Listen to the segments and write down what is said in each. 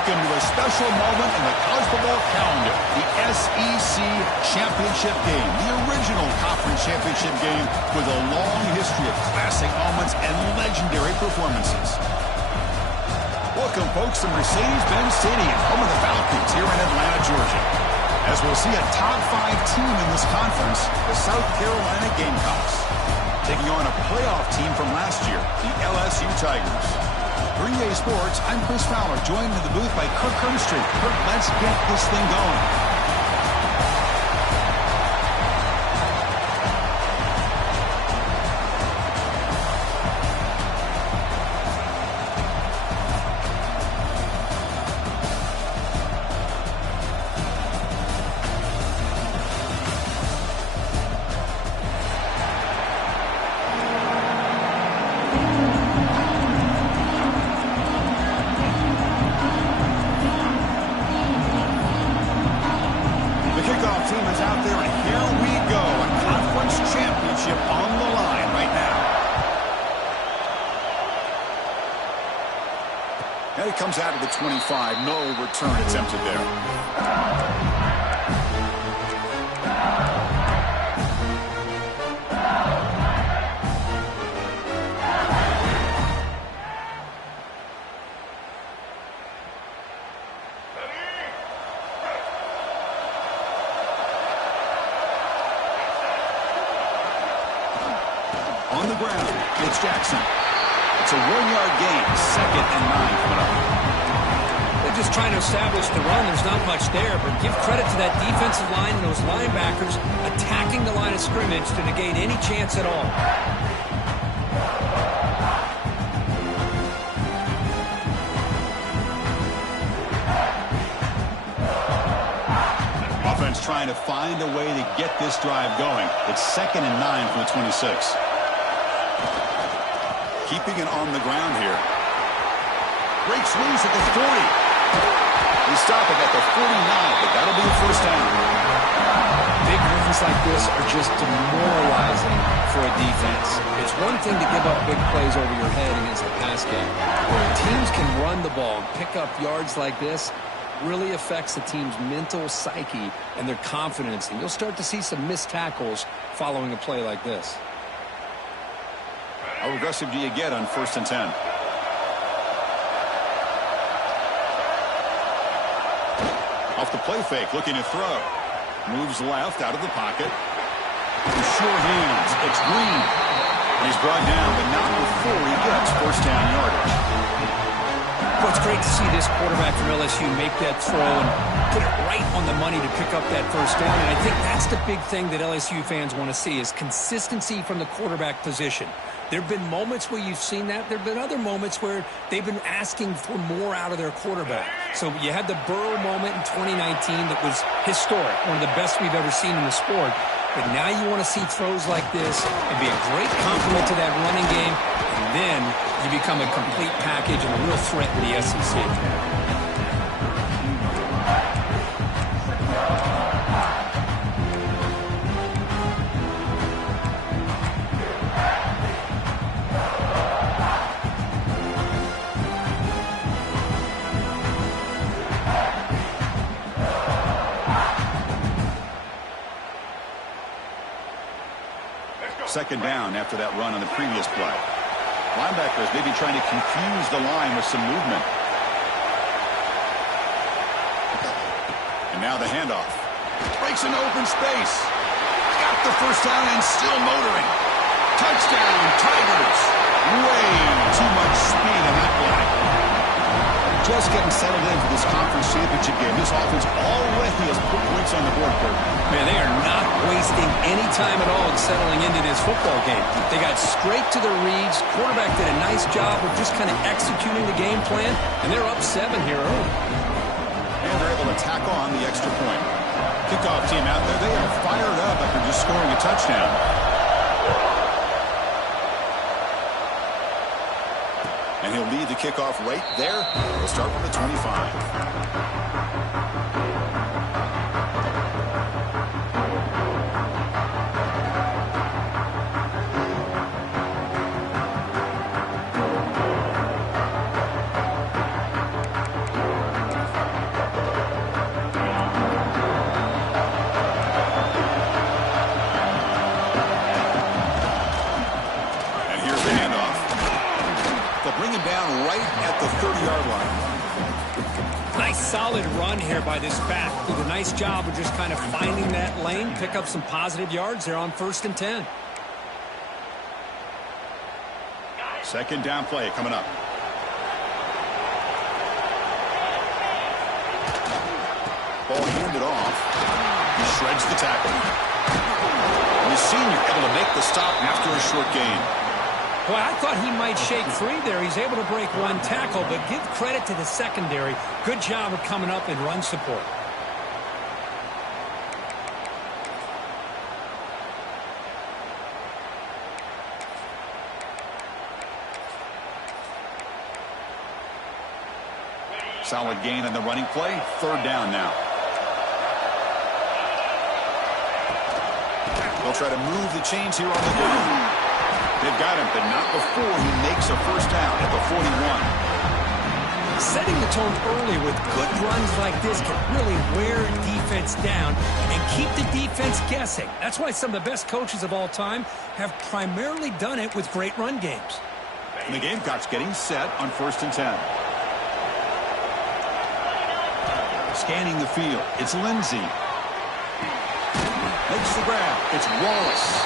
Welcome to a special moment in the college football calendar, the SEC Championship Game, the original conference championship game with a long history of classic moments and legendary performances. Welcome, folks, to Mercedes-Benz Stadium, home of the Falcons here in Atlanta, Georgia. As we'll see a top 5 team in this conference, the South Carolina Gamecocks, taking on a playoff team from last year, the LSU Tigers. For EA Sports, I'm Chris Fowler, joined in the booth by Kirk Hermstreet. Kirk, let's get this thing going. And it comes out of the 25. No return attempted there. On the ground, it's Jackson. It's a 1-yard gain, 2nd and 9 coming up. They're just trying to establish the run. There's not much there, but give credit to that defensive line and those linebackers attacking the line of scrimmage to negate any chance at all. Offense trying to find a way to get this drive going. It's 2nd and 9 from the 26. Keeping it on the ground here. Breaks loose at the 40. They stop it at the 49, but that'll be a first down. Big runs like this are just demoralizing for a defense. It's one thing to give up big plays over your head against the pass game. When teams can run the ball and pick up yards like this, really affects the team's mental psyche and their confidence. And you'll start to see some missed tackles following a play like this. How aggressive do you get on 1st and 10? Off the play fake, looking to throw. Moves left out of the pocket. Sure hands. It's Green. He's brought down, but not before he gets first down yardage. Well, it's great to see this quarterback from LSU make that throw and put it right on the money to pick up that first down. And I think that's the big thing that LSU fans want to see is consistency from the quarterback position. There have been moments where you've seen that. There have been other moments where they've been asking for more out of their quarterback. So you had the Burrow moment in 2019 that was historic, one of the best we've ever seen in the sport. But now you want to see throws like this and be a great complement to that running game, and then you become a complete package and a real threat in the SEC. Second down after that run on the previous play. Linebackers maybe trying to confuse the line with some movement. And now the handoff. Breaks into open space. Got the first down and still motoring. Touchdown, Tigers. Way too much speed on that play. Just getting settled in for this conference championship game. This offense already has put points on the board, Kirk. Man, they are not wasting any time at all in settling into this football game. They got straight to their reads. Quarterback did a nice job of just kind of executing the game plan, and they're up 7 here early. And they're able to tack on the extra point. Kickoff team out there, they are fired up after just scoring a touchdown. And he'll lead the kickoff right there. We'll start from the 25. 40-yard line. Nice solid run here by this back. Did a nice job of just kind of finding that lane, pick up some positive yards there on 1st and 10. Second down play coming up. Ball handed off. He shreds the tackle. And the senior able to make the stop after a short gain. Well, I thought he might shake free there. He's able to break one tackle, but give credit to the secondary. Good job of coming up and run support. Solid gain on the running play. 3rd down now. They'll try to move the chains here on the ground. They've got him, but not before he makes a 1st down at the 41. Setting the tone early with good runs like this can really wear defense down and keep the defense guessing. That's why some of the best coaches of all time have primarily done it with great run games. And the Gamecocks getting set on 1st and 10. Scanning the field. It's Lindsey. Makes the grab. It's Wallace.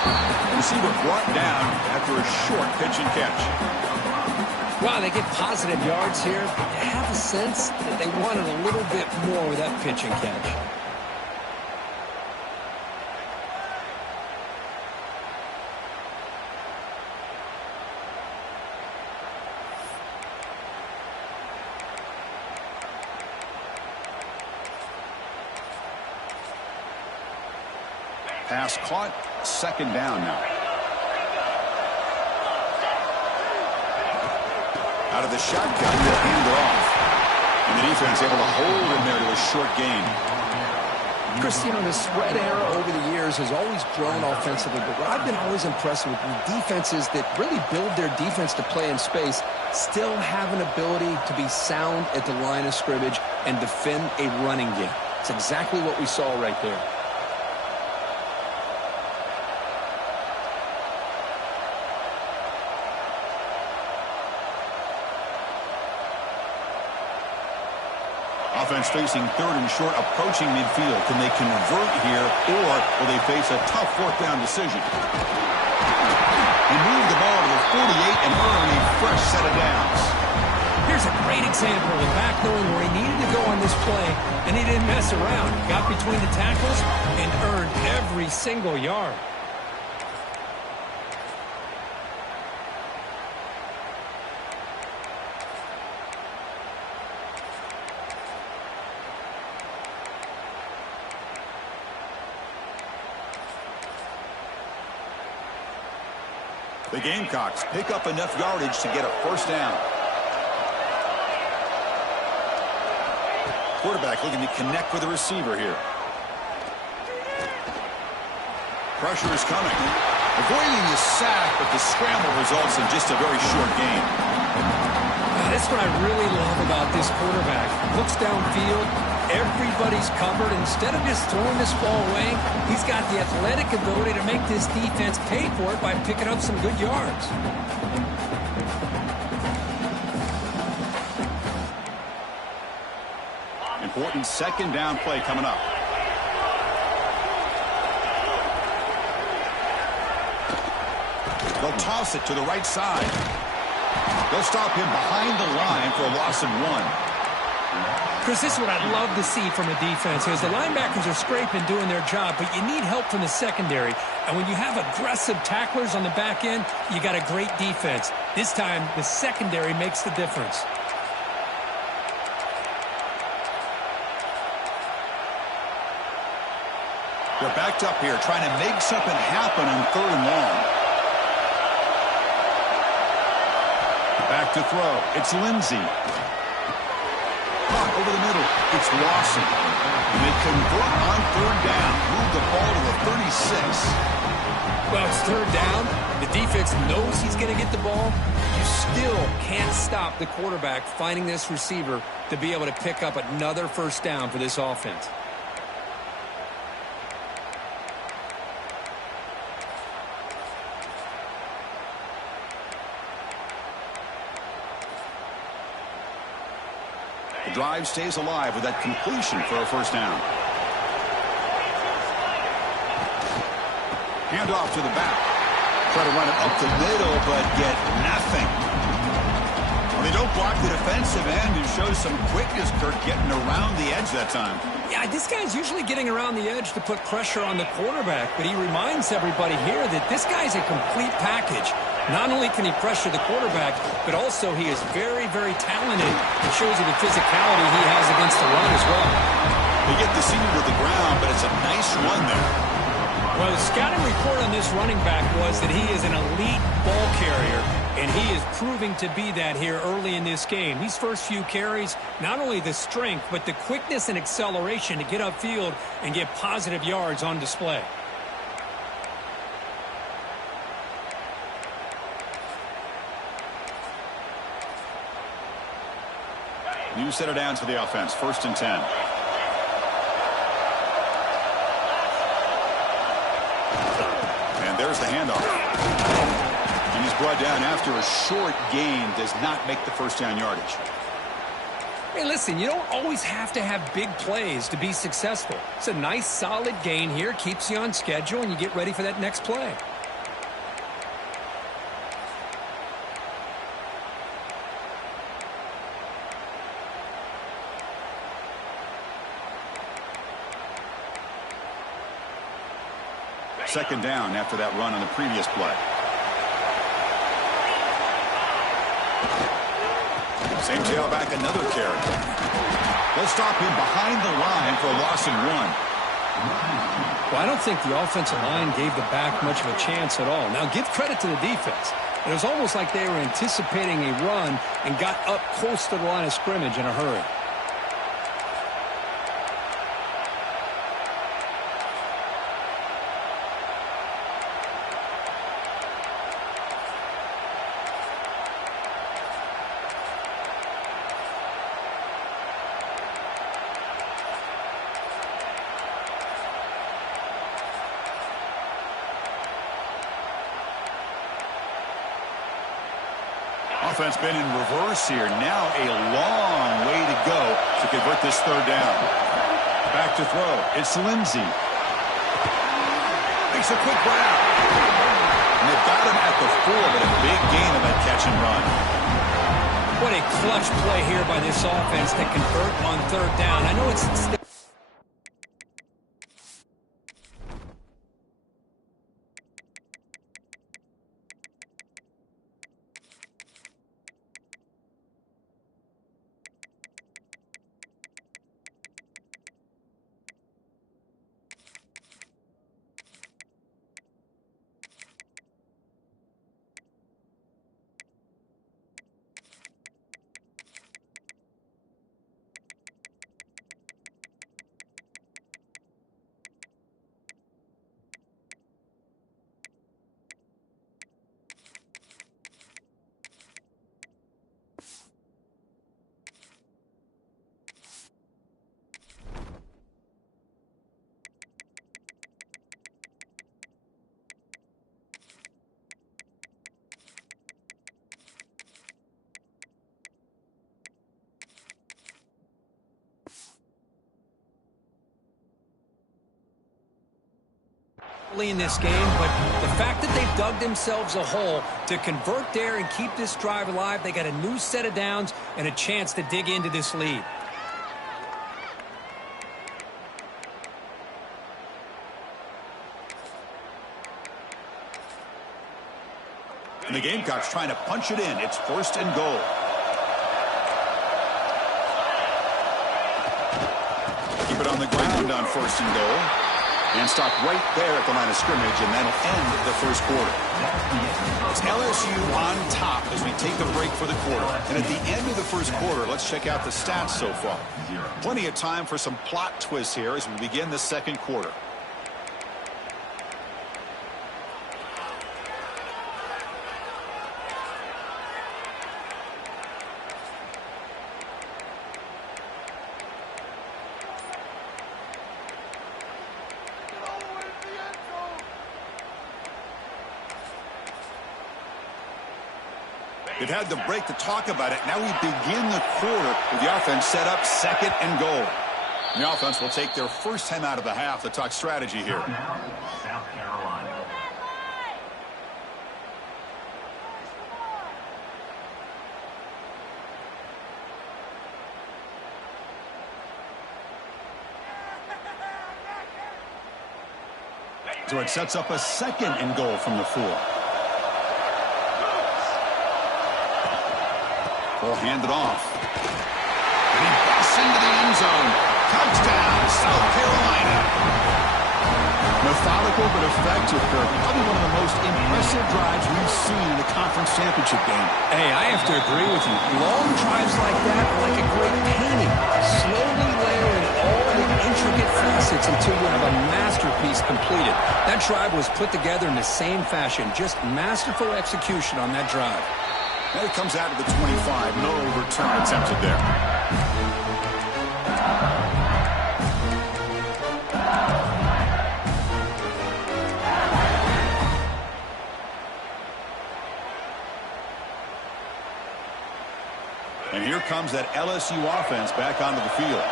Receiver brought down after a short pitch and catch. Wow, they get positive yards here. I have a sense that they wanted a little bit more with that pitch and catch. Pass caught. 2nd down now. Out of the shotgun, they'll hand it off. And the defense able to hold him there to a short gain. Chris, you know, the spread era over the years has always grown offensively, but what I've been always impressed with defenses that really build their defense to play in space still have an ability to be sound at the line of scrimmage and defend a running game. It's exactly what we saw right there. Offense facing 3rd and short, approaching midfield. Can they convert here, or will they face a tough 4th down decision? He moved the ball to the 48 and earned a fresh set of downs. Here's a great example of the back knowing where he needed to go on this play, and he didn't mess around. Got between the tackles and earned every single yard. The Gamecocks pick up enough yardage to get a 1st down. Quarterback looking to connect with the receiver here. Pressure is coming. Avoiding the sack, but the scramble results in just a very short gain. That's what I really love about this quarterback. Looks downfield. Everybody's covered. Instead of just throwing this ball away, he's got the athletic ability to make this defense pay for it by picking up some good yards. Important 2nd down play coming up. They'll toss it to the right side. They'll stop him behind the line for a loss of 1. Chris, this is what I'd love to see from a defense. As the linebackers are scraping, doing their job, but you need help from the secondary. And when you have aggressive tacklers on the back end, you got a great defense. This time, the secondary makes the difference. They're backed up here, trying to make something happen on 3rd and long. Back to throw. It's Lindsey. Over the middle. It's Lawson. And they convert on 3rd down. Move the ball to the 36. Well, it's 3rd down. The defense knows he's going to get the ball. You still can't stop the quarterback finding this receiver to be able to pick up another 1st down for this offense. drive stays alive with that completion for a first down. Hand off to the back. Try to run it up the middle, but get nothing. Well, they don't block the defensive end and shows some quickness, Kirk, getting around the edge that time. Yeah, this guy's usually getting around the edge to put pressure on the quarterback, but he reminds everybody here that this guy's a complete package. Not only can he pressure the quarterback, but also he is very, very talented. It shows you the physicality he has against the run as well. They get the senior to the ground, but it's a nice run there. Well, the scouting report on this running back was that he is an elite ball carrier, and he is proving to be that here early in this game. These first few carries, not only the strength, but the quickness and acceleration to get upfield and get positive yards on display. New set of downs for the offense. 1st and 10. And there's the handoff. And he's brought down after a short gain. Does not make the first down yardage. Hey, listen, you don't always have to have big plays to be successful. It's a nice, solid gain here. Keeps you on schedule, and you get ready for that next play. Second down after that run on the previous play. Same tailback, another carry. They'll stop him behind the line for a loss of 1. Well, I don't think the offensive line gave the back much of a chance at all. Now, give credit to the defense. It was almost like they were anticipating a run and got up close to the line of scrimmage in a hurry. Offense been in reverse here. Now a long way to go to convert this third down. Back to throw. It's Lindsey. Makes a quick grab. And they've got him at the 4, but a big gain on that catch and run. What a clutch play here by this offense to convert on third down. I know it's... in this game, but the fact that they've dug themselves a hole to convert there and keep this drive alive, they got a new set of downs and a chance to dig into this lead. And the Gamecocks trying to punch it in. It's 1st and goal. Keep it on the ground on 1st and goal. And stop right there at the line of scrimmage, and that'll end the first quarter. It's LSU on top as we take the break for the quarter. And at the end of the first quarter, let's check out the stats so far. Plenty of time for some plot twists here as we begin the second quarter. They've had the break to talk about it. Now we begin the quarter with the offense set up 2nd and goal. The offense will take their first time out of the half to talk strategy here. South Carolina. So it sets up a 2nd and goal from the 4. Will hand it off. And he busts into the end zone. Touchdown, South Carolina. Methodical but effective, Kirk. Probably one of the most impressive drives we've seen in the conference championship game. Hey, I have to agree with you. Long drives like that are like a great painting. Slowly layering all the intricate facets until you have a masterpiece completed. That drive was put together in the same fashion. Just masterful execution on that drive. And it comes out of the 25. No return attempted there. And here comes that LSU offense back onto the field.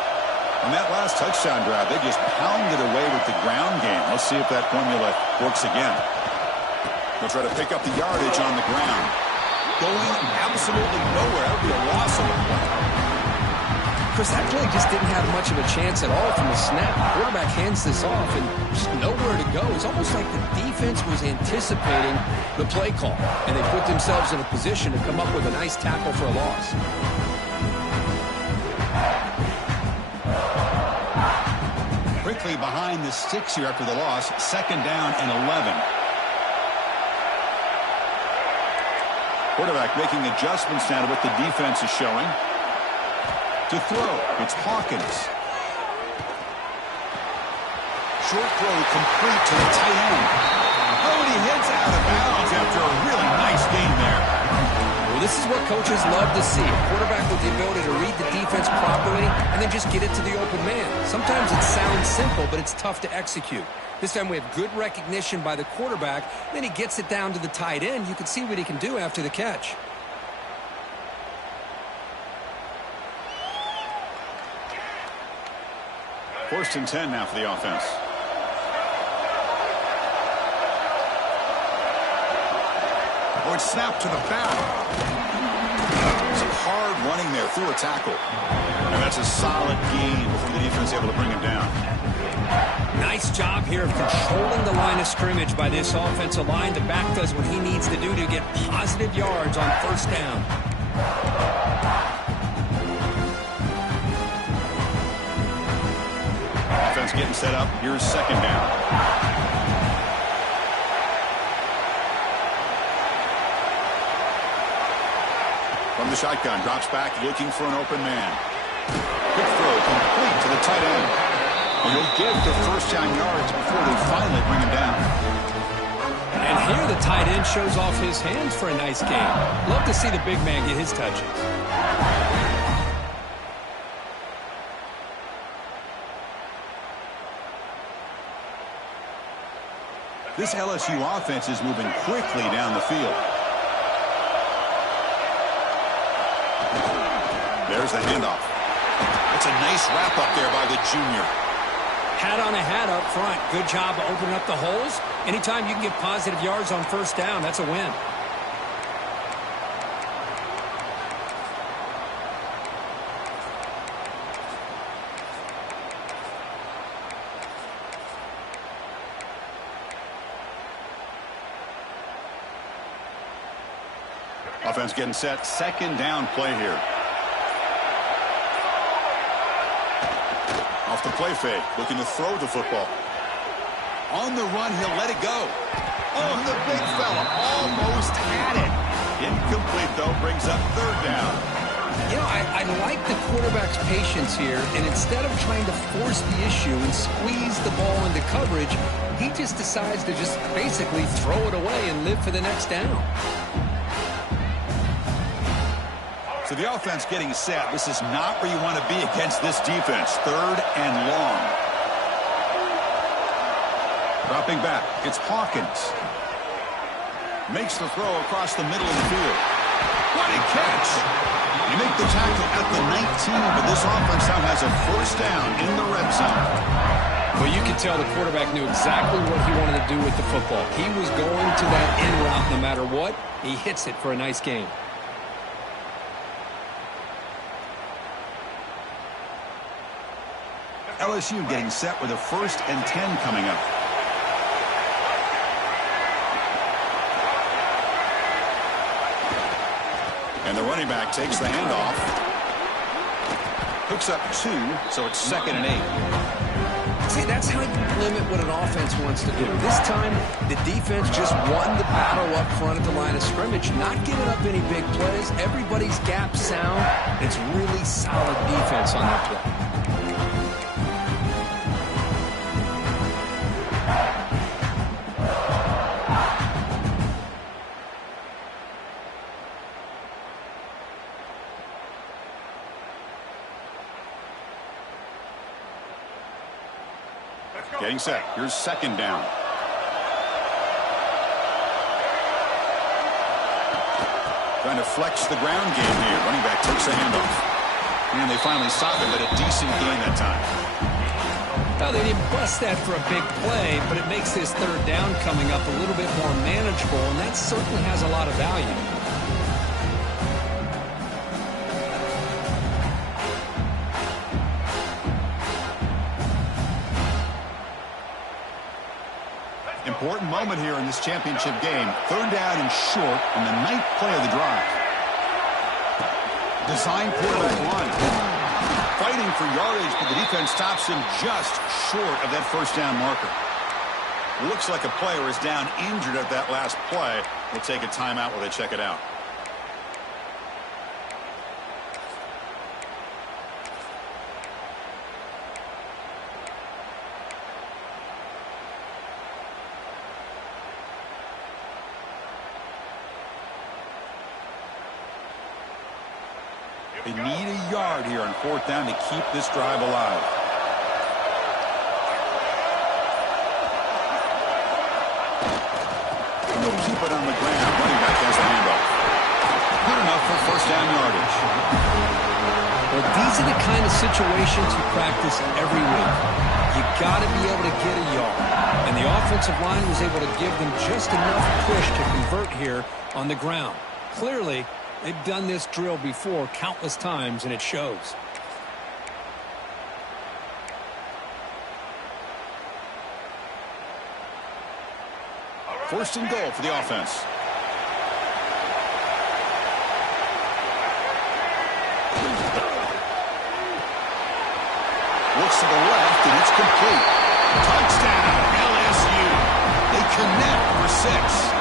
On that last touchdown drive, they just pounded away with the ground game. Let's see if that formula works again. They'll try to pick up the yardage on the ground. Going absolutely nowhere. That would be a loss of a play. Chris, that play just didn't have much of a chance at all from the snap. The quarterback hands this off and just nowhere to go. It's almost like the defense was anticipating the play call, and they put themselves in a position to come up with a nice tackle for a loss. Quickly behind the sticks here after the loss. 2nd down and 11. Quarterback making adjustments now to what the defense is showing. To throw, it's Hawkins. Short throw complete to the tight end. Oh, and he hits out of bounds after a really nice game there. Well, this is what coaches love to see. A quarterback with the ability to read the defense properly and then just get it to the open man. Sometimes it sounds simple, but it's tough to execute. This time we have good recognition by the quarterback. Then he gets it down to the tight end. You can see what he can do after the catch. First and 10 now for the offense. Oh, it's snapped to the back. Some hard running there through a tackle. And that's a solid gain before the defense is able to bring him down. Nice job here of controlling the line of scrimmage by this offensive line. The back does what he needs to do to get positive yards on 1st down. Offense getting set up. Here's 2nd down. From the shotgun, drops back looking for an open man. Quick throw complete to the tight end. And he'll give the 1st down yards before they finally bring him down. And here the tight end shows off his hands for a nice game. Love to see the big man get his touches. This LSU offense is moving quickly down the field. There's the handoff. It's a nice wrap up there by the junior. Hat on a hat up front. Good job of opening up the holes. Anytime you can get positive yards on 1st down, that's a win. Offense getting set. 2nd down play here. Off the play fake. Looking to throw the football. On the run, he'll let it go. Oh, the big fella almost had it. Incomplete, though. Brings up 3rd down. You know, I like the quarterback's patience here, and instead of trying to force the issue and squeeze the ball into coverage, he just decides to just basically throw it away and live for the next down. So the offense getting set. This is not where you want to be against this defense. 3rd and long. Dropping back. It's Hawkins. Makes the throw across the middle of the field. What a catch! You make the tackle at the 19, but this offense now has a first down in the red zone. Well, you can tell the quarterback knew exactly what he wanted to do with the football. He was going to that in route no matter what. He hits it for a nice gain. LSU getting set with a 1st and 10 coming up. And the running back takes the handoff. Hooks up 2, so it's 2nd and 8. See, that's how you limit what an offense wants to do. This time, the defense just won the battle up front at the line of scrimmage, not giving up any big plays. Everybody's gap sound. It's really solid defense on that play. Getting set. Here's 2nd down. Trying to flex the ground game here. Running back takes the handoff. And they finally stop it, but a decent gain that time. Well, they didn't bust that for a big play, but it makes this 3rd down coming up a little bit more manageable, and that certainly has a lot of value. Important moment here in this championship game. 3rd down and short on the 9th play of the drive. Design quarterback run. Fighting for yardage, but the defense stops him just short of that 1st down marker. Looks like a player is down injured at that last play. We'll take a timeout while they check it out. They need a yard here on 4th down to keep this drive alive. And they'll keep it on the ground. Running back has the handoff. Good enough for 1st down yardage. Well, these are the kind of situations you practice every week. You got to be able to get a yard. And the offensive line was able to give them just enough push to convert here on the ground. Clearly, they've done this drill before countless times, and it shows. First and goal for the offense. Looks to the left, and it's complete. Touchdown, LSU. They connect for 6.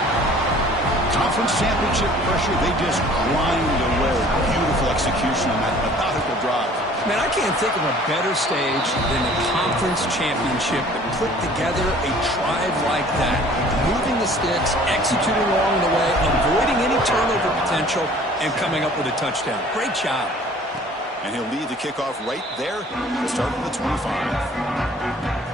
Conference championship pressure, they just grind away. Beautiful execution on that methodical drive. Man, I can't think of a better stage than the conference championship to put together a drive like that. Moving the sticks, executing along the way, avoiding any turnover potential, and coming up with a touchdown. Great job. And he'll lead the kickoff right there to start from the 25.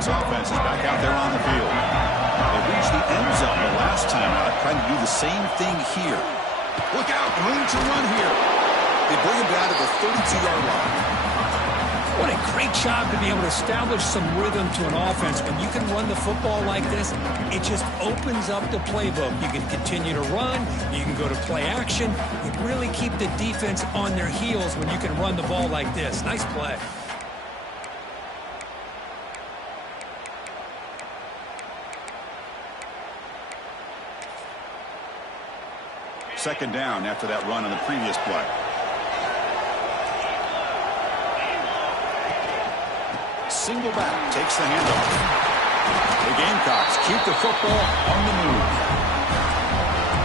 Offense is back out there on the field. They reached the end zone the last time out, trying to do the same thing here. Look out, room to run here. They bring him down to the 32-yard line. What a great job to be able to establish some rhythm to an offense. When you can run the football like this, it just opens up the playbook. You can continue to run. You can go to play action. You really keep the defense on their heels when you can run the ball like this. Nice play. Second down after that run on the previous play. Single back takes the handoff. The Gamecocks keep the football on the move.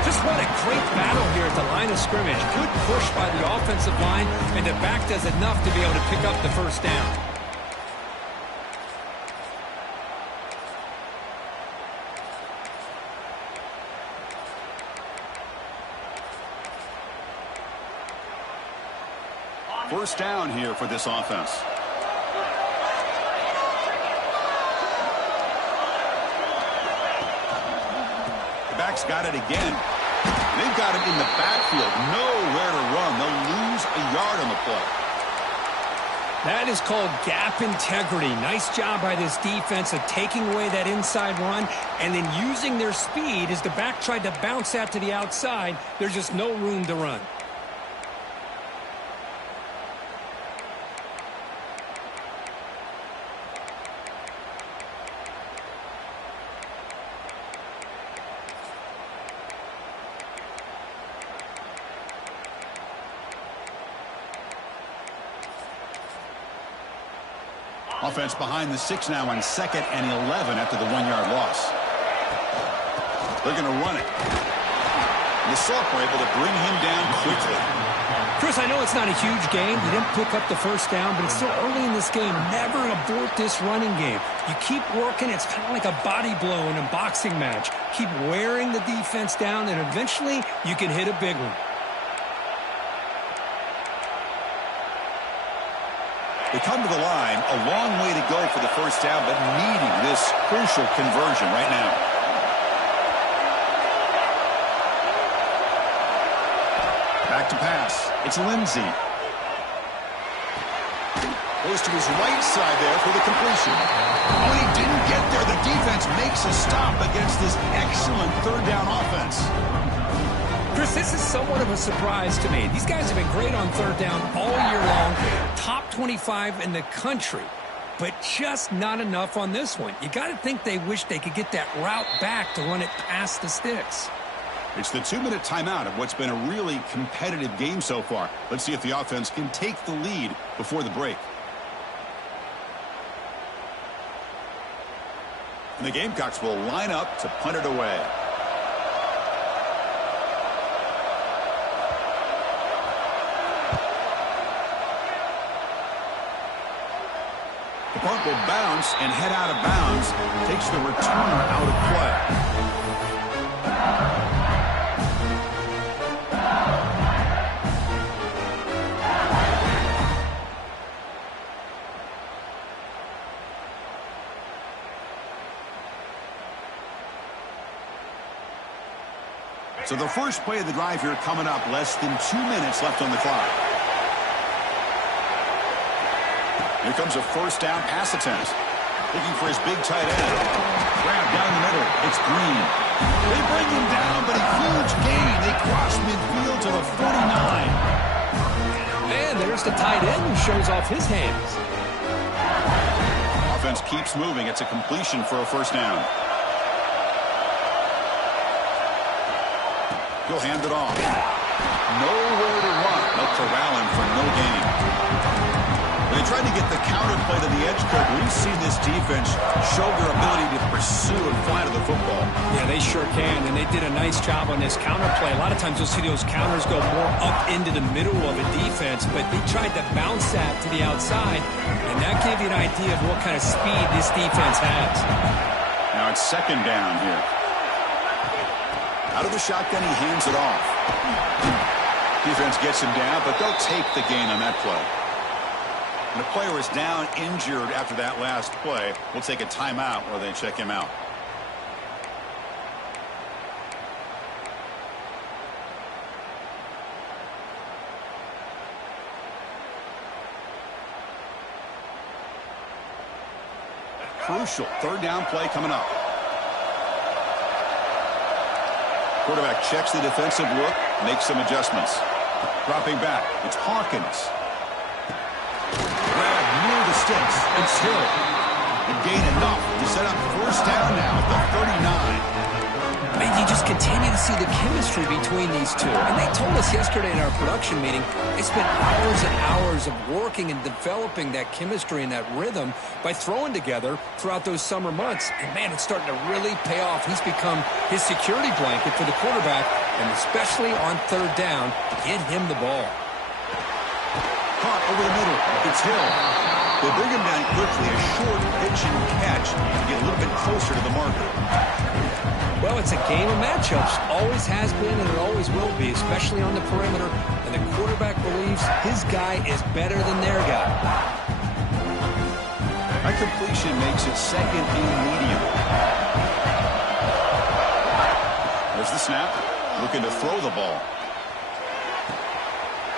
Just what a great battle here at the line of scrimmage. Good push by the offensive line, and the back does enough to be able to pick up the 1st down. First down here for this offense. The back's got it again. They've got him in the backfield. Nowhere to run. They'll lose a yard on the play. That is called gap integrity. Nice job by this defense of taking away that inside run and then using their speed as the back tried to bounce that to the outside. There's just no room to run. Offense behind the 6 now on 2nd and 11 after the 1-yard loss. They're going to run it. And the sophomore able to bring him down quickly. Chris, I know it's not a huge game. You didn't pick up the first down, but it's still early in this game. Never abort this running game. You keep working. It's kind of like a body blow in a boxing match. Keep wearing the defense down, and eventually you can hit a big one. They come to the line, a long way to go for the first down, but needing this crucial conversion right now. Back to pass. It's Lindsey. Goes to his right side there for the completion. When he didn't get there, the defense makes a stop against this excellent third down offense. Chris, this is somewhat of a surprise to me. These guys have been great on third down all year long. Top 25 in the country, but just not enough on this one. You got to think they wish they could get that route back to run it past the sticks. It's the 2-minute timeout of what's been a really competitive game so far. Let's see if the offense can take the lead before the break. And the Gamecocks will line up to punt it away. The punt will bounce and head out of bounds. Takes the returner out of play. So the first play of the drive here coming up. Less than 2 minutes left on the clock. Here comes a first down pass attempt. Looking for his big tight end. Grab down the middle. It's Green. They bring him down, but a huge gain. They cross midfield to the 49. And there's the tight end who shows off his hands. Offense keeps moving. It's a completion for a first down. He'll hand it off. Nowhere to run. They'll corral him for no gain. They tried to get the counter play to the edge cover. We've seen this defense show their ability to pursue and fly to the football. Yeah, they sure can, and they did a nice job on this counter play. A lot of times you'll see those counters go more up into the middle of a defense, but they tried to bounce that to the outside, and that gave you an idea of what kind of speed this defense has. Now it's second down here. Out of the shotgun, he hands it off. Defense gets him down, but they'll take the gain on that play. And the player is down injured after that last play. We'll take a timeout while they check him out. Crucial third down play coming up. Quarterback checks the defensive look, makes some adjustments. Dropping back, it's Hawkins. Grab near the sticks. It's Hill. And gain enough to set up first down now at the 39. And you just continue to see the chemistry between these two. And they told us yesterday in our production meeting, they spent hours and hours of working and developing that chemistry and that rhythm by throwing together throughout those summer months. And, man, it's starting to really pay off. He's become his security blanket for the quarterback, and especially on third down, get him the ball. Caught over the middle. It's Hill. They bring him down quickly. A short pitch and catch to get a little bit closer to the marker. Well, it's a game of matchups. Always has been and it always will be, especially on the perimeter. And the quarterback believes his guy is better than their guy. That completion makes it second and medium. There's the snap. Looking to throw the ball.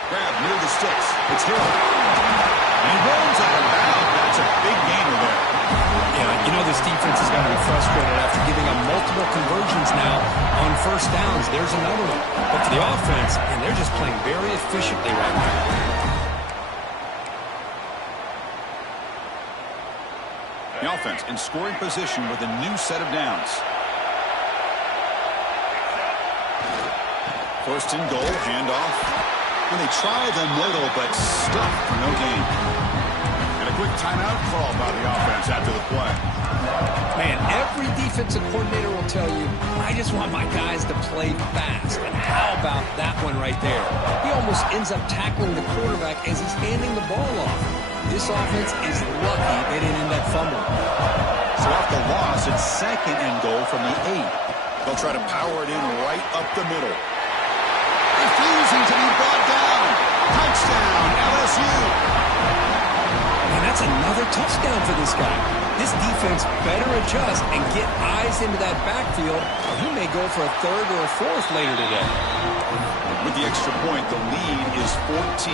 Grab near the sticks. It's Hill. And he runs out of bounds. That's a big gainer there. Yeah, you know this defense is going to be frustrated after giving up multiple conversions now on first downs. There's another one. But for the offense, and they're just playing very efficiently right now. The offense in scoring position with a new set of downs. First and goal, handoff. And they try the middle, but stuffed for no gain. And a quick timeout call by the offense after the play. Man, every defensive coordinator will tell you, I just want my guys to play fast. And how about that one right there? He almost ends up tackling the quarterback as he's handing the ball off. This offense is lucky they didn't end up fumbling. So off the loss, it's second and goal from the 8. They'll try to power it in right up the middle. Refusing to be brought down. Touchdown, LSU. And that's another touchdown for this guy. This defense better adjust and get eyes into that backfield, or he may go for a third or a fourth later today. With the extra point, the lead is 14.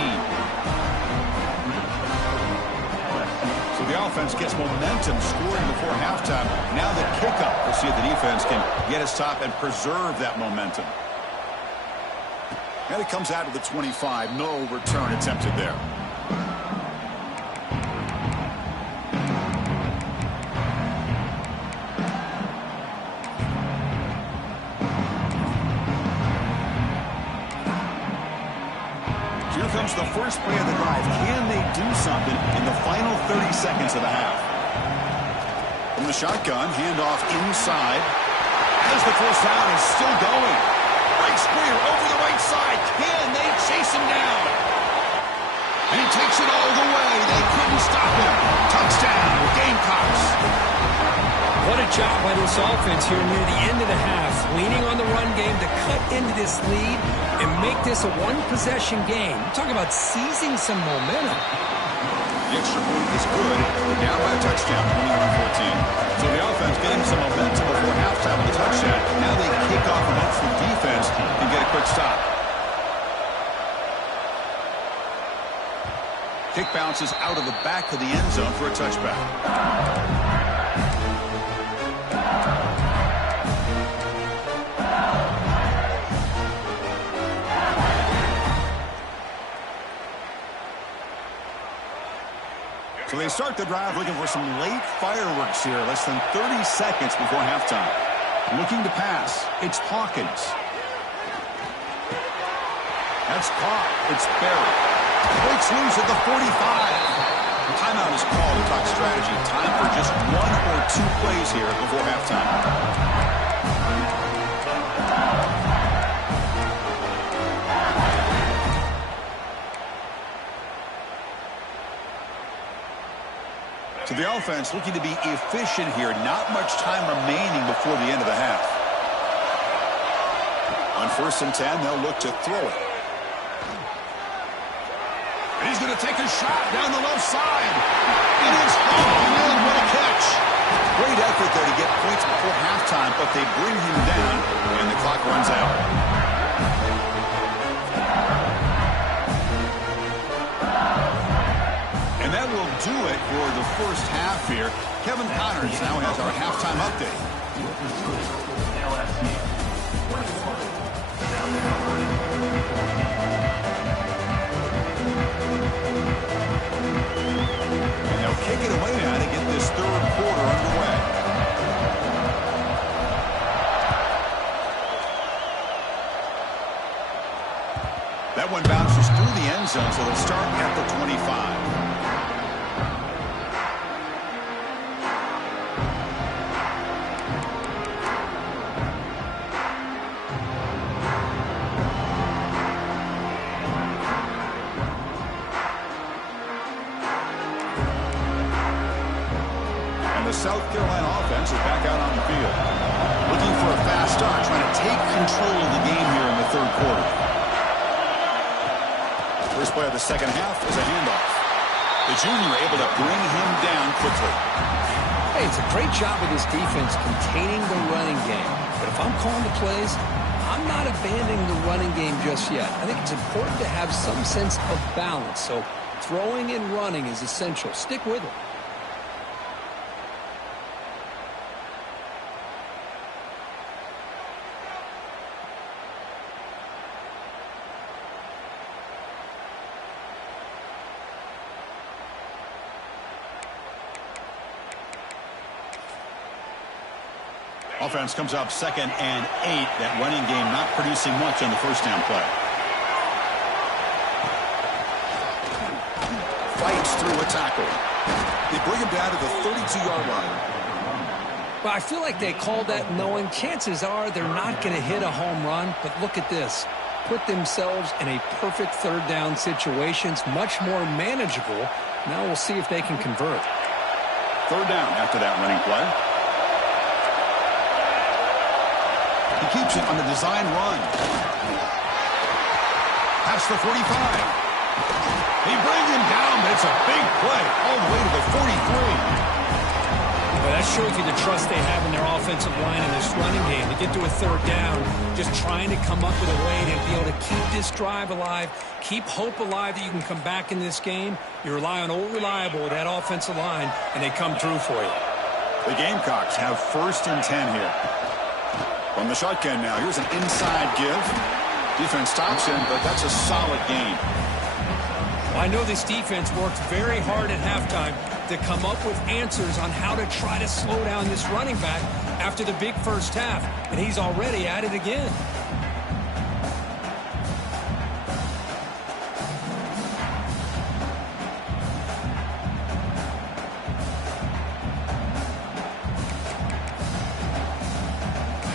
So the offense gets momentum scoring before halftime. Now the kickoff. We'll see if the defense can get a stop and preserve that momentum. And it comes out of the 25. No return attempted there. Here comes the first play of the drive. Can they do something in the final 30 seconds of the half? From the shotgun, handoff inside. As the first down is still going. Breaks clear over the right side. Can they chase him down? And he takes it all the way. They couldn't stop him. Touchdown, Gamecocks. What a job by this offense here near the end of the half. Leaning on the run game to cut into this lead and make this a one-possession game. Talk about seizing some momentum. The extra point is good. Down by a touchdown, 21-14. So the offense getting some momentum before halftime with a touchdown. Now they kick off and hope the defense can get a quick stop. Kick bounces out of the back of the end zone for a touchback. So they start the drive looking for some late fireworks here, less than 30 seconds before halftime. Looking to pass, it's Hawkins. That's caught, it's buried. Breaks loose at the 45. Timeout is called to talk strategy. Time for just 1 or 2 plays here before halftime. So the offense looking to be efficient here. Not much time remaining before the end of the half. On 1st and 10, they'll look to throw it. And he's going to take a shot down the left side. It is hauled in. What a catch. Great effort there to get points before halftime, but they bring him down, and the clock runs out. That will do it for the first half here. Kevin Connors now has our halftime update. And they'll kick it away now to get this third quarter underway. That one bounces through the end zone, so they'll start at the 25. South Carolina offense is back out on the field. Looking for a fast control of the game here in the third quarter. First play of the second half is a handoff. The junior able to bring him down quickly. Hey, it's a great job of this defense containing the running game. But if I'm calling the plays, I'm not abandoning the running game just yet. I think it's important to have some sense of balance. So throwing and running is essential. Stick with it. Offense comes up 2nd and 8. That running game not producing much on the first down play. Fights through a tackle. They bring him down to the 32-yard line. Well, I feel like they called that knowing chances are they're not going to hit a home run. But look at this. Put themselves in a perfect third down situation. It's much more manageable. Now we'll see if they can convert. Third down after that running play. He keeps it on the design run. Past the 45. He brings him down, but it's a big play all the way to the 43. Well, that shows you the trust they have in their offensive line in this running game. To get to a third down, just trying to come up with a way to be able to keep this drive alive, keep hope alive that you can come back in this game. You rely on old reliable with that offensive line, and they come through for you. The Gamecocks have 1st and 10 here. From the shotgun now, here's an inside give. Defense stops him, but that's a solid gain. Well, I know this defense worked very hard at halftime to come up with answers on how to try to slow down this running back after the big first half, and he's already at it again.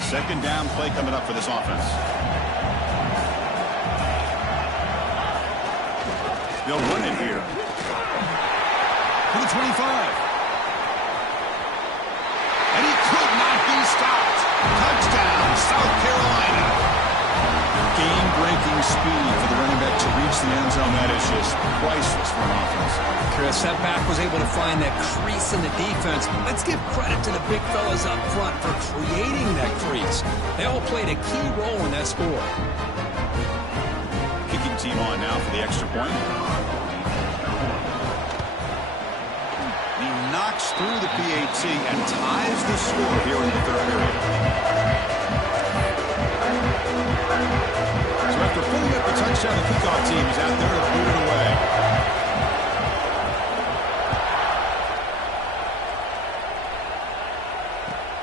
Second down play coming up for this offense. They'll run it here. To the 25. And he could not be stopped. Touchdown, South Carolina. Game-breaking speed for the running back to reach the end zone. That is just priceless for an offense. Chris, that back was able to find that crease in the defense. Let's give credit to the big fellas up front for creating that crease. They all played a key role in that score. Kicking team on now for the extra point. He knocks through the PAT and ties the score here in the third period. So after pulling up the touchdown, the kickoff team is out there to boot it away.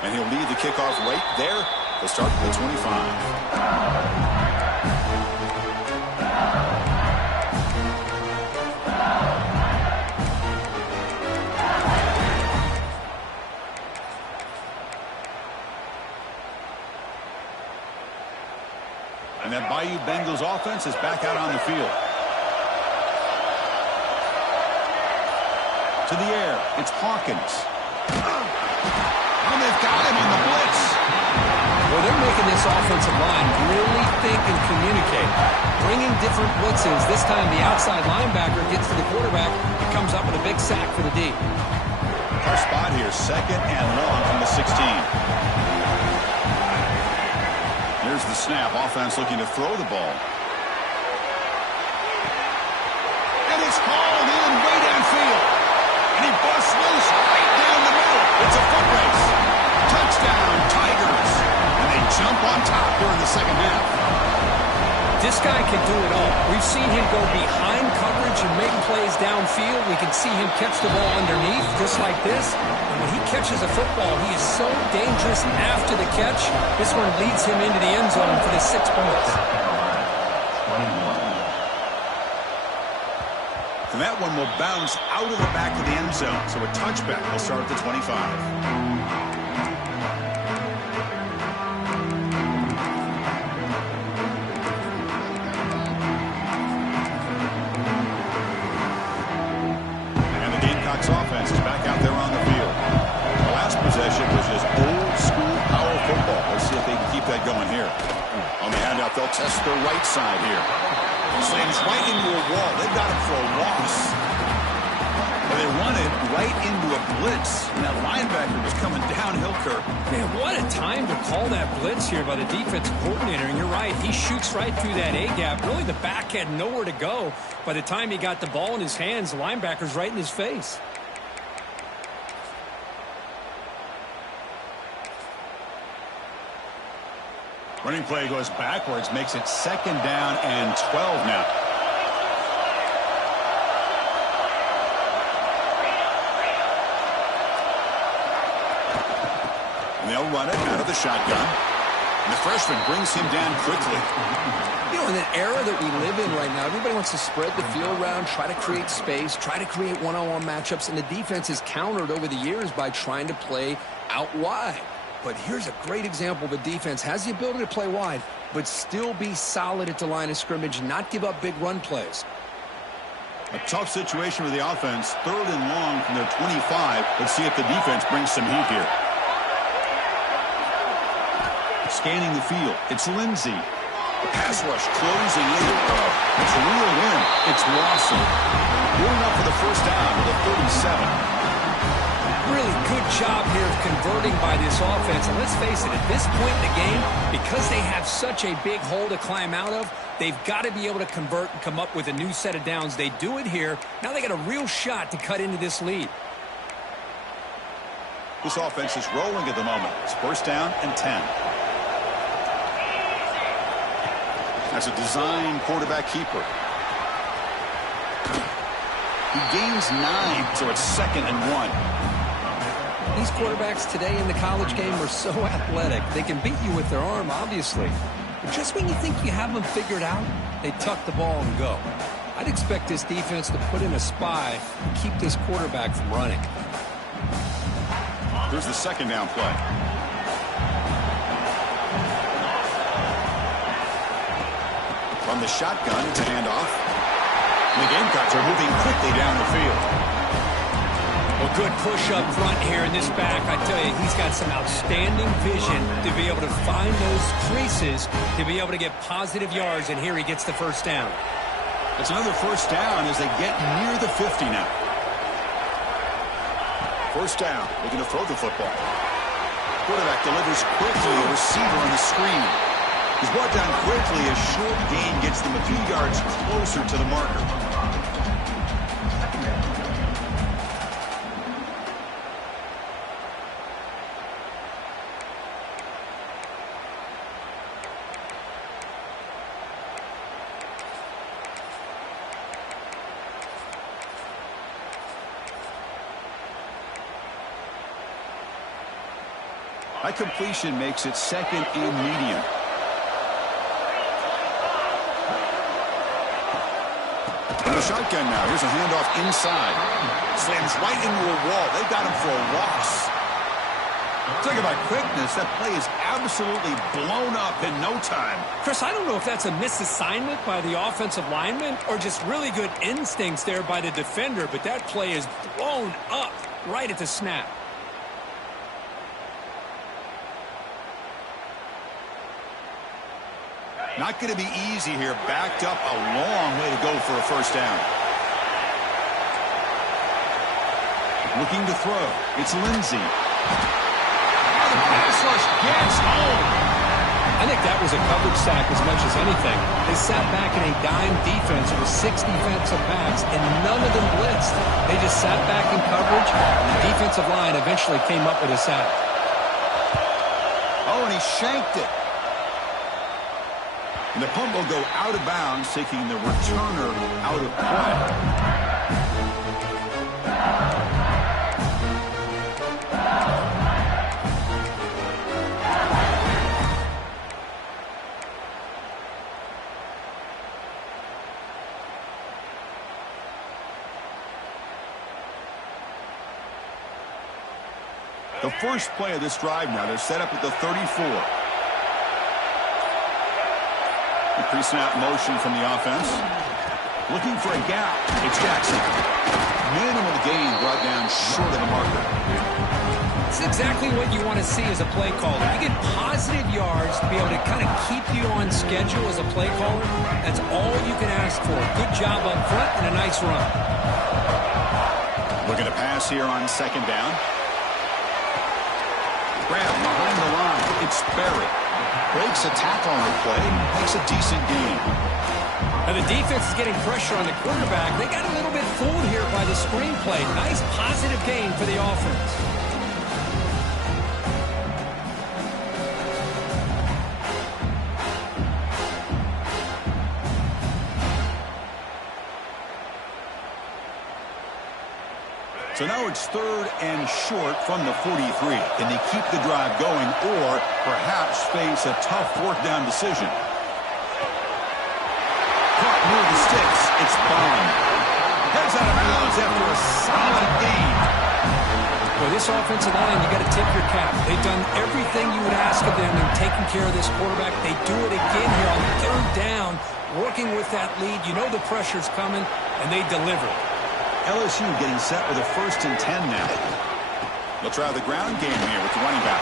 And he'll lead the kickoff right there to start the 25. And that Bayou Bengals offense is back out on the field. To the air, it's Hawkins. And they've got him on the blitz. Well, they're making this offensive line really think and communicate. Bringing different blitzes. This time the outside linebacker gets to the quarterback and comes up with a big sack for the D. Our spot here, 2nd and long from the 16. Here's the snap. Offense looking to throw the ball. And it's hauled in way downfield. And he busts loose right down the middle. It's a foot race. Touchdown, Tigers. And they jump on top here in the second half. This guy can do it all. We've seen him go behind coverage and make plays downfield. We can see him catch the ball underneath just like this. And when he catches a football, he is so dangerous after the catch. This one leads him into the end zone for the 6 points. And that one will bounce out of the back of the end zone. So a touchback will start at the 25. Offense is back out there on the field. The last possession was just old school power football. Let's see if they can keep that going here. On the handout, they'll test their right side here. Slams right into a wall. They've got him for a loss. And they run it right into a blitz. And that linebacker was coming downhill, Kirk. Man, what a time to call that blitz here by the defensive coordinator. And you're right, he shoots right through that A-gap. Really, the back had nowhere to go. By the time he got the ball in his hands, the linebacker's right in his face. Running play goes backwards, makes it 2nd down and 12 now. And they'll run it out of the shotgun. And the freshman brings him down quickly. You know, in an era that we live in right now, everybody wants to spread the field around, try to create space, try to create one-on-one matchups, and the defense is countered over the years by trying to play out wide. But here's a great example. The defense has the ability to play wide, but still be solid at the line of scrimmage, not give up big run plays. A tough situation with the offense. 3rd and long from their 25. Let's see if the defense brings some heat here. Scanning the field. It's Lindsey. The pass rush closing in. It's reeled in. It's Lawson. Going up for the first down with a 37. Really good job here of converting by this offense. And let's face it, at this point in the game, because they have such a big hole to climb out of, they've got to be able to convert and come up with a new set of downs. They do it here. Now they got a real shot to cut into this lead. This offense is rolling at the moment. It's 1st down and 10. That's a design quarterback keeper. He gains 9, so it's 2nd and 1. These quarterbacks today in the college game are so athletic. They can beat you with their arm, obviously. But just when you think you have them figured out, they tuck the ball and go. I'd expect this defense to put in a spy and keep this quarterback from running. There's the 2nd down play. From the shotgun, it's a handoff. And the Gamecocks are moving quickly down the field. A good push up front here in this back. I tell you, he's got some outstanding vision to be able to find those creases, to be able to get positive yards, and here he gets the 1st down. It's another 1st down as they get near the 50 now. 1st down, looking to throw the football. Quarterback delivers quickly, a receiver on the screen. He's brought down quickly. A short gain gets them a few yards closer to the marker. High completion makes it 2nd and medium. And the shotgun now. Here's a handoff inside. Slams right into a wall. They've got him for a loss. Talk about quickness. That play is absolutely blown up in no time. Chris, I don't know if that's a misassignment by the offensive lineman or just really good instincts there by the defender, but that play is blown up right at the snap. Not going to be easy here. Backed up a long way to go for a 1st down. Looking to throw. It's Lindsey. Oh, the pass rush gets home. I think that was a coverage sack as much as anything. They sat back in a dime defense with 6 defensive backs, and none of them blitzed. They just sat back in coverage, and the defensive line eventually came up with a sack. Oh, and he shanked it. And the punt will go out of bounds, taking the returner out of play. The first play of this drive now, they're set up at the 34. The pre-snap motion from the offense. Looking for a gap. It's Jackson. Minimal gain brought down short of the marker. That's exactly what you want to see as a play caller. You get positive yards to be able to kind of keep you on schedule as a play caller. That's all you can ask for. Good job up front and a nice run. Looking to pass here on second down. Grab behind the line. It's Barrett. Breaks a tackle on the play. Makes a decent gain. Now the defense is getting pressure on the quarterback. They got a little bit fooled here by the screenplay. Nice positive gain for the offense. So now it's 3rd and short from the 43. Can they keep the drive going or perhaps face a tough 4th down decision? Caught near the sticks. It's Bond. Heads out of bounds after a solid gain. Well, this offensive line, you got to tip your cap. They've done everything you would ask of them in taking care of this quarterback. They do it again here on 3rd down, working with that lead. You know the pressure's coming, and they deliver. LSU getting set with a 1st and 10 now. They'll try the ground game here with the running back.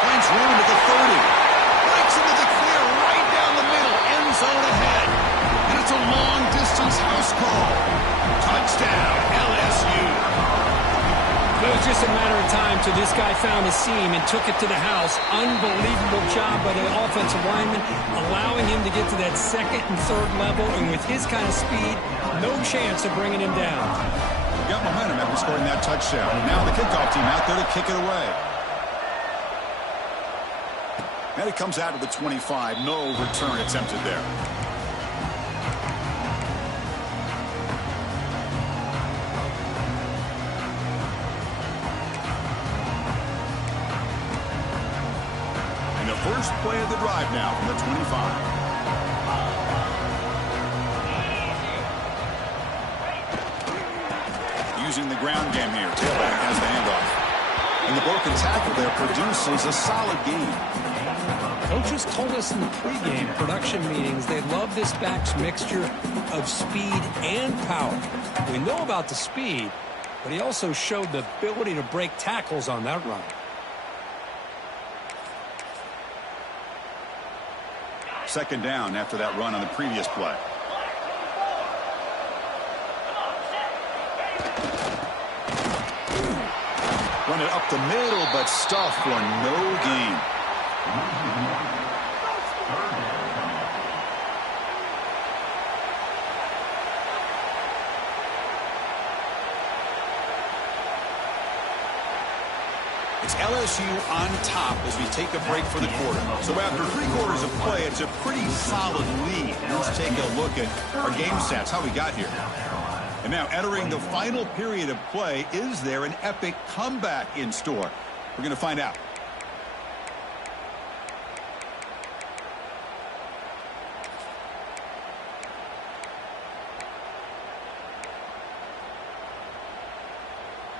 Finds room at the 30. Breaks into the clear right down the middle. End zone ahead. And it's a long-distance house call. Touchdown, LSU. It was just a matter of time till this guy found a seam and took it to the house. Unbelievable job by the offensive lineman, allowing him to get to that 2nd and 3rd level. And with his kind of speed, no chance of bringing him down. Got momentum after scoring that touchdown. Now the kickoff team out there to kick it away. And it comes out of the 25. No return attempted there. And the first play of the drive now from the 25. Using the ground game here. Tailback has the handoff. And the broken tackle there produces a solid gain. Coaches told us in the pregame production meetings they love this back's mixture of speed and power. We know about the speed, but he also showed the ability to break tackles on that run. Second down after that run on the previous play. Run it up the middle, but stuffed for no gain. It's LSU on top as we take a break for the quarter. So after 3 quarters of play, it's a pretty solid lead. Let's take a look at our game stats, how we got here. And now entering the final period of play, is there an epic comeback in store? We're going to find out.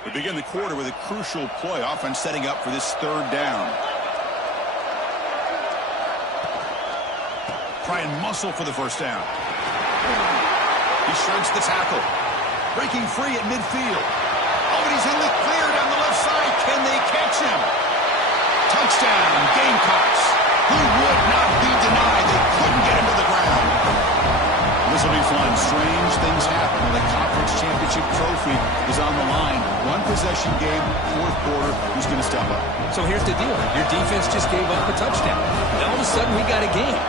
We begin the quarter with a crucial play. Offense setting up for this 3rd down. Try and muscle for the first down. He shreds the tackle. Breaking free at midfield. Oh, and he's in the clear down the left side. Can they catch him? Touchdown, Gamecocks. He would not be denied. They couldn't get him to the ground. This will be fun. Strange things happen when the conference championship trophy is on the line. 1 possession game, 4th quarter. Who's going to step up? So here's the deal. Your defense just gave up a touchdown. Now all of a sudden we got a game.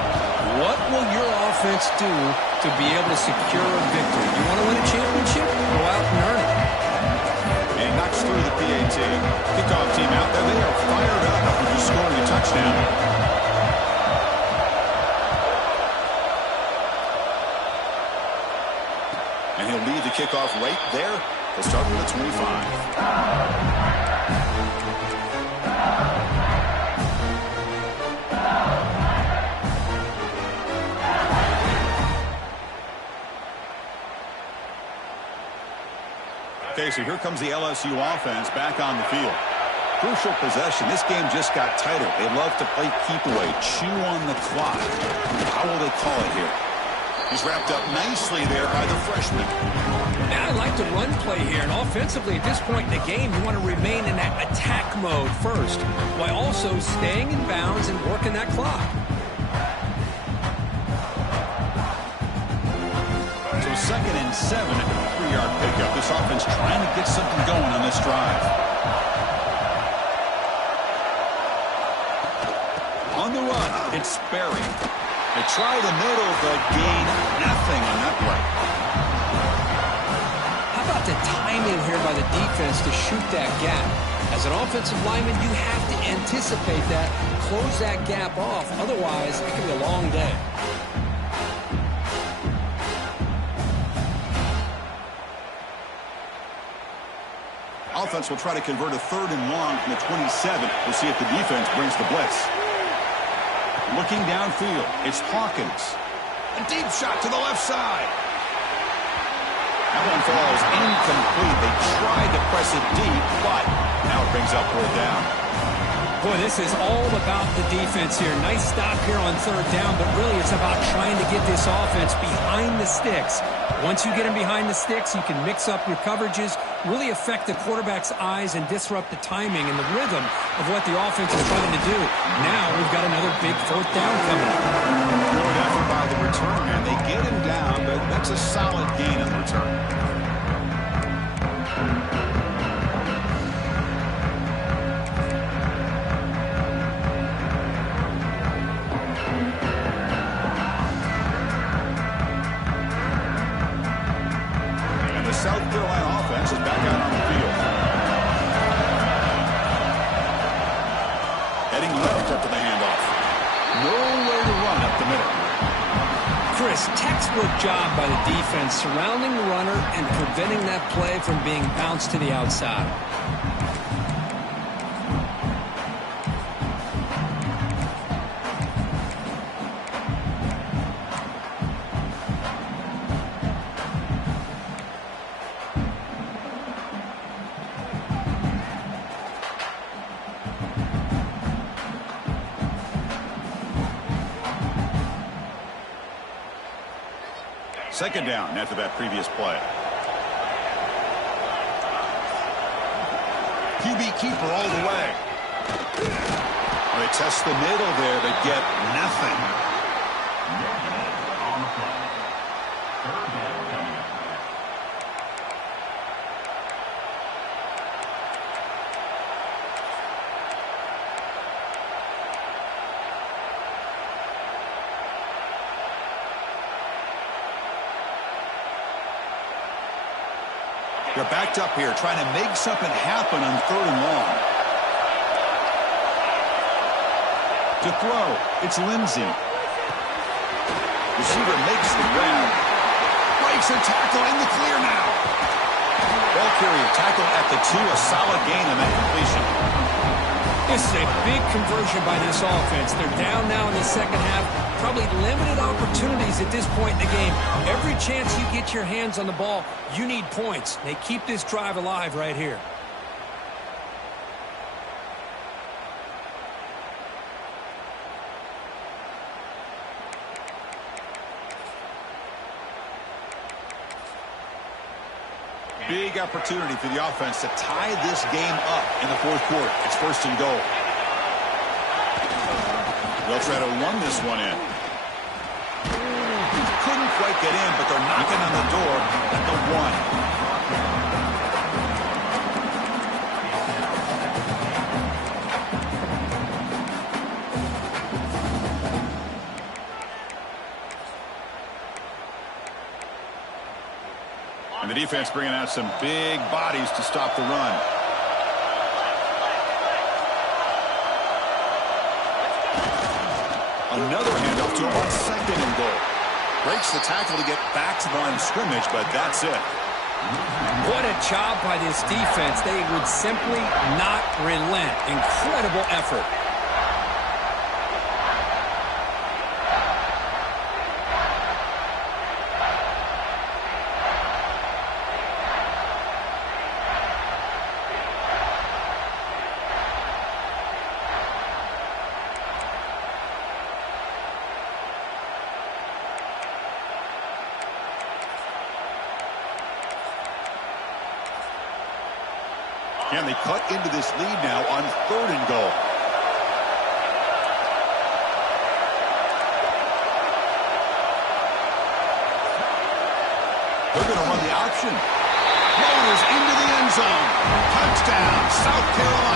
What will your offense do to be able to secure a victory? You want to win a championship? Go out and earn it. And he knocks through the PAT. Kickoff team out there. They are fired up after just scoring a touchdown. And he'll lead the kickoff right there. They'll start with the 25. Okay, so here comes the LSU offense back on the field. Crucial possession. This game just got tighter. They love to play keep away, chew on the clock. How will they call it here? He's wrapped up nicely there by the freshman. Now I like the run play here, and offensively at this point in the game, you want to remain in that attack mode first, while also staying in bounds and working that clock. So 2nd and 7 after a 3-yard pickup. This offense trying to get something going on this drive. On the run, it's Sperry. They try the middle, but gain nothing on that play. How about the timing here by the defense to shoot that gap? As an offensive lineman, you have to anticipate that, close that gap off. Otherwise, it can be a long day. Offense will try to convert a 3rd and long from the 27. We'll see if the defense brings the blitz. Looking downfield, it's Hawkins. A deep shot to the left side. That one falls incomplete. They tried to press it deep, but now it brings up 4th down. Boy, this is all about the defense here. Nice stop here on 3rd down, but really it's about trying to get this offense behind the sticks. Once you get them behind the sticks, you can mix up your coverages, really affect the quarterback's eyes and disrupt the timing and the rhythm of what the offense is trying to do. Now we've got another big 4th down coming up. Good effort by the return man. They get him down, but that's a solid gain on the return. South Carolina offense is back out on the field. Heading left after the handoff. Nowhere to run up the middle. Chris, textbook job by the defense surrounding the runner and preventing that play from being bounced to the outside. Second down after that previous play. QB keeper all the way. They test the middle there, but get nothing. On the play. 3rd down coming up. They're backed up here, trying to make something happen on 3rd and long. To throw, it's Lindsey. Receiver makes the grab. Breaks a tackle in the clear now. Ball carrier tackle at the 2, a solid gain on that completion. This is a big conversion by this offense. They're down now in the 2nd half. Probably limited opportunities at this point in the game. Every chance you get your hands on the ball, you need points. They keep this drive alive right here. Big opportunity for the offense to tie this game up in the 4th quarter. It's 1st and goal. They'll try to run this one in. Couldn't quite get in, but they're knocking on the door at the 1. And the defense bringing out some big bodies to stop the run. Another handoff to him on 2nd and goal. Breaks the tackle to get back to the line of scrimmage, but that's it. What a job by this defense. They would simply not relent. Incredible effort. And they cut into this lead now on 3rd and goal. They're going to run the option. Motors into the end zone. Touchdown, South Carolina.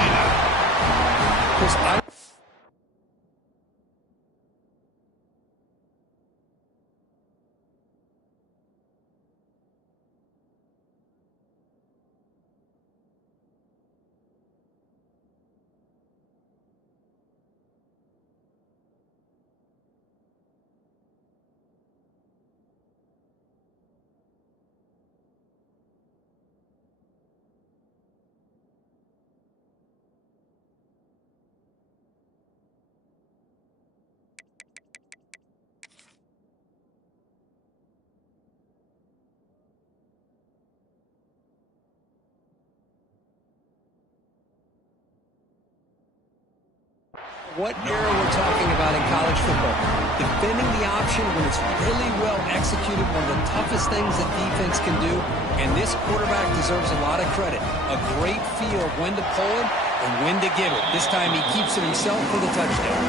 What era we're talking about in college football. Defending the option when it's really well executed, one of the toughest things that defense can do. And this quarterback deserves a lot of credit. A great feel of when to pull it and when to give it. This time he keeps it himself for the touchdown.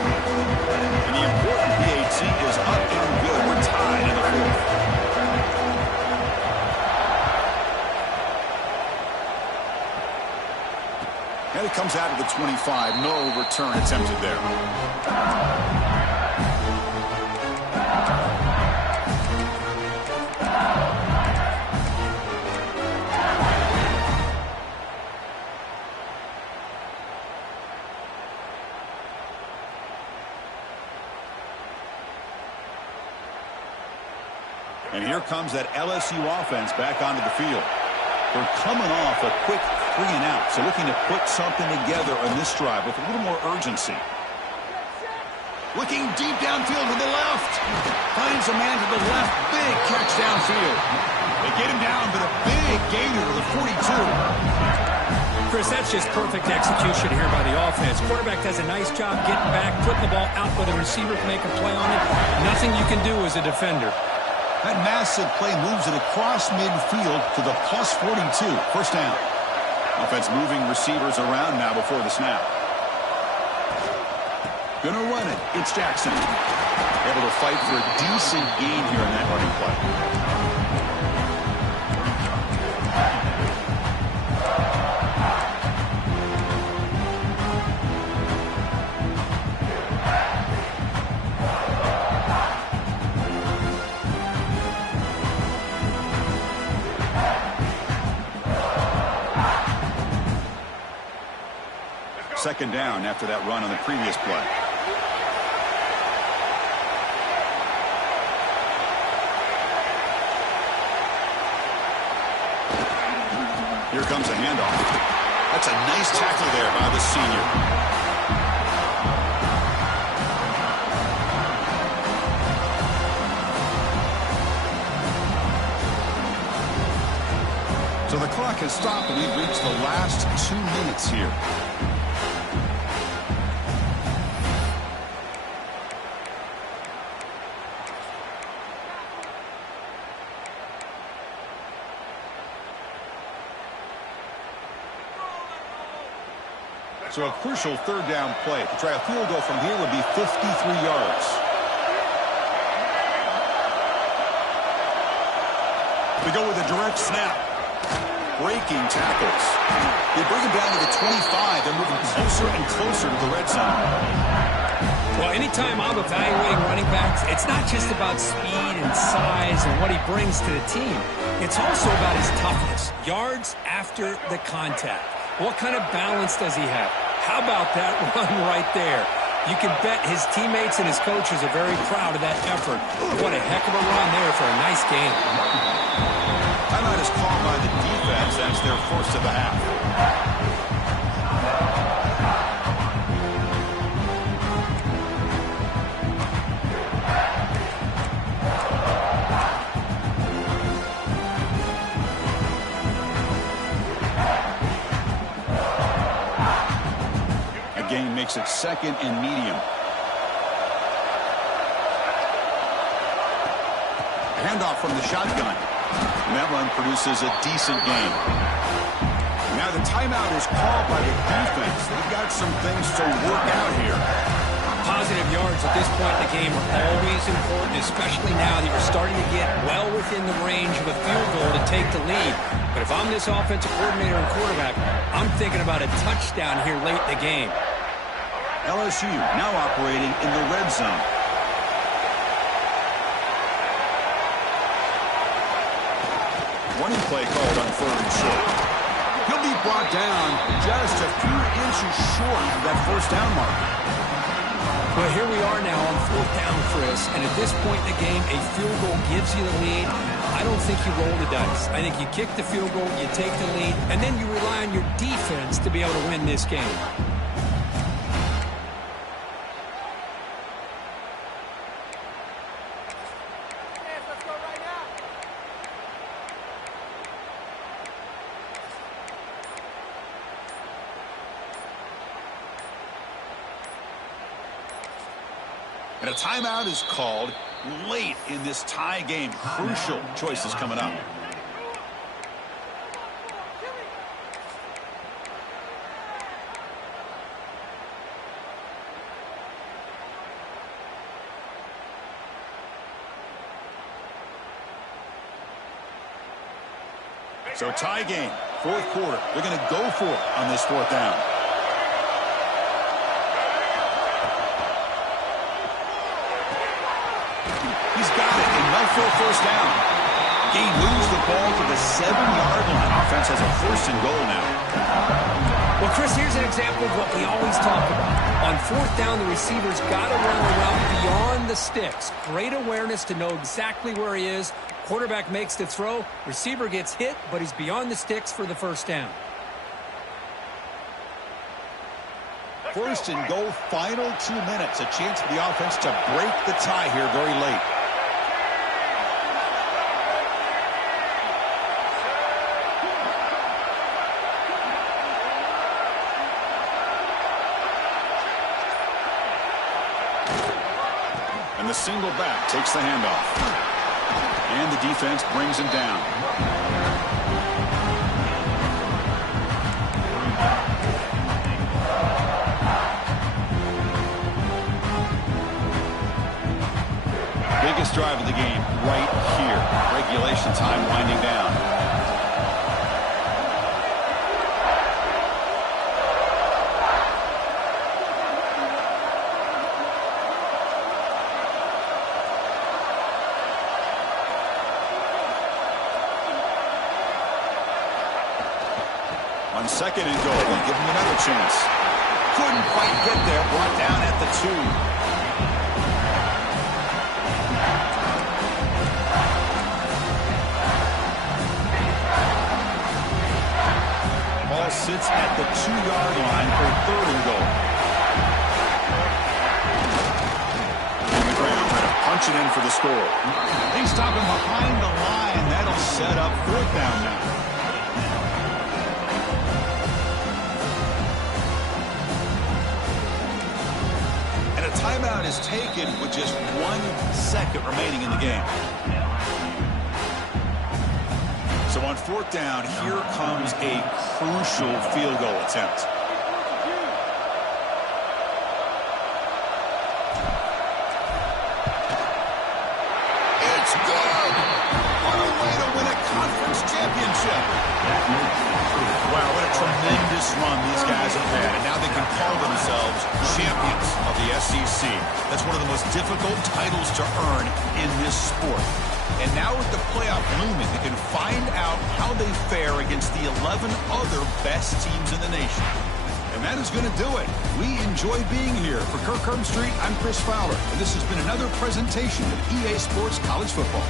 And the important PAT is up and good. We're tied in the 4th. And it comes out of the 25. No return attempted there. And here comes that LSU offense back onto the field. They're coming off a quick 3 and out, so looking to put something together on this drive with a little more urgency. Looking deep downfield to the left. Finds a man to the left. Big catch downfield. They get him down, but a big gainer to the 42. Chris, that's just perfect execution here by the offense. Quarterback does a nice job getting back, putting the ball out where the receiver can make a play on it. Nothing you can do as a defender. That massive play moves it across midfield to the plus 42. First down. Offense moving receivers around now before the snap. Gonna run it. It's Jackson. Able to fight for a decent gain here in that running play. Second down after that run on the previous play. Here comes a handoff. That's a nice tackle there by the senior. So the clock has stopped and we've reached the last 2 minutes here. So a crucial third down play. To try a field goal from here would be 53 yards. We go with a direct snap. Breaking tackles. They bring him down to the 25. They're moving closer and closer to the red zone. Well, anytime I'm evaluating running backs, it's not just about speed and size and what he brings to the team. It's also about his toughness. Yards after the contact. What kind of balance does he have? How about that run right there? You can bet his teammates and his coaches are very proud of that effort. What a heck of a run there for a nice game. Timeout is called by the defense. That's their first of the half. Gain makes it second and medium. Handoff from the shotgun. And that run produces a decent gain. Now the timeout is called by the defense. They've got some things to work out here. Positive yards at this point in the game are always important, especially now that you're starting to get well within the range of a field goal to take the lead. But if I'm this offensive coordinator and quarterback, I'm thinking about a touchdown here late in the game. LSU now operating in the red zone. Running play called on 3rd and short. He'll be brought down just a few inches short of that first down mark. Well, here we are now on 4th down, Chris, and at this point in the game, a field goal gives you the lead. I don't think you roll the dice. I think you kick the field goal, you take the lead, and then you rely on your defense to be able to win this game. And a timeout is called late in this tie game. Crucial choices coming up. So tie game, 4th quarter. They're going to go for it on this 4th down. He's got it, enough for a first down. He moves the ball to the 7-yard line. Offense has a 1st and goal now. Well, Chris, here's an example of what we always talk about. On 4th down, the receiver's got to run the route beyond the sticks. Great awareness to know exactly where he is. Quarterback makes the throw. Receiver gets hit, but he's beyond the sticks for the first down. 1st and goal, final 2 minutes. A chance for the offense to break the tie here very late. And the single back takes the handoff. And the defense brings him down. Biggest drive of the game right here. Regulation time winding down. On 2nd and goal, they'll give him another chance. Couldn't quite get there, brought down at the 2. Ball sits at the 2-yard line for 3rd and goal. On the ground, trying to punch it in for the score. They stop him behind the line. That'll set up 4th down now. Timeout is taken with just 1 second remaining in the game. So on 4th down, here comes a crucial field goal attempt. It's good! What a way to win a conference championship! Wow, what a tremendous run these guys have had, and now they can call themselves champions of the SEC. That's one of the most difficult titles to earn in this sport. And now with the playoff looming, they can find out how they fare against the 11 other best teams in the nation. And that is going to do it. We enjoy being here. For Kirk Street, I'm Chris Fowler, and this has been another presentation of EA Sports College Football.